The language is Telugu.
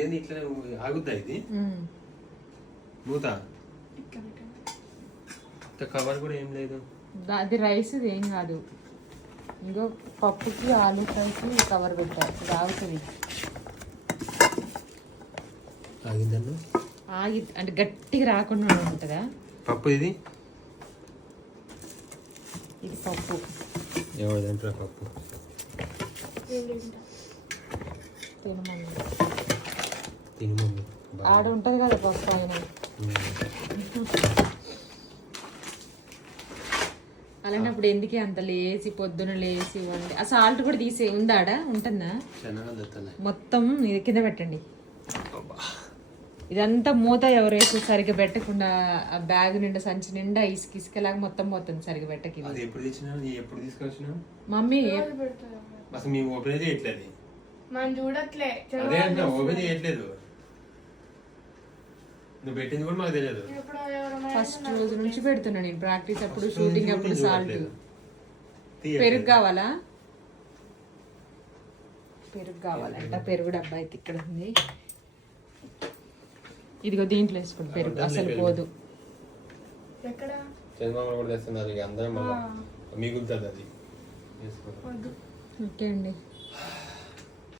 ఏంది ఇట్లా ఆగుద్దా ఇది మూత కవర్ కూడా ఏం లేదు. అది రైస్ ఏం కాదు. ఇంకో పప్పుకి ఆలు ఫ్రైకి కవర్ పెట్టారు. ఇది ఆగుతుంది. ఆగిందన్న ఆగి అంటే గట్టిగా రాకుండా ఉంటుందా పప్పు? ఇది ఇది పప్పు. ఎవరిదంటారా పప్పు? తిను మమ్మీ. ఆడ ఉంటుంది కదా పప్పు ఆయన. అలాంటప్పుడు ఎందుకే అంత లేచి పొద్దున లేచి ఇవ్వండి. ఆ సాల్ట్ కూడా తీసే ఉందాడా? ఉంటుందా? మొత్తం ఇది కింద పెట్టండి. ఇదంతా మూత ఎవరు వేసి సరిగ్గా పెట్టకుండా ఆ బ్యాగ్ నిండా సంచి నిండా ఇసుకలాగా మొత్తం పోతుంది సరిగ్గా పెట్టకి. ఎప్పుడు తీసుకొచ్చినా మమ్మీ అసలు మేము ఓపెన్ చేయట్లేదు. మనం చూడట్లే. అదే అంటే ఓపెన్ చేయట్లేదు. నువ్వు పెట్టింది కూడా మాకు తెలియదు. ఫస్ట్ రోజు నుంచి పెడుతున్నా నేను. ప్రాక్టీస్ అప్పుడు, షూటింగ్ అప్పుడు సాల్ట్. పెరుగు కావాలా? పెరుగు కావాలంట. పెరుగు డబ్బా అయితే ఇక్కడ ఉంది. ఇదిగో దీంట్లో వేసుకోండి పెరుగు. అసలు పోదు. చంద్రబాబు కూడా తెస్తున్నారు అందరం మిగులుతుంది అది. ఓకే అండి.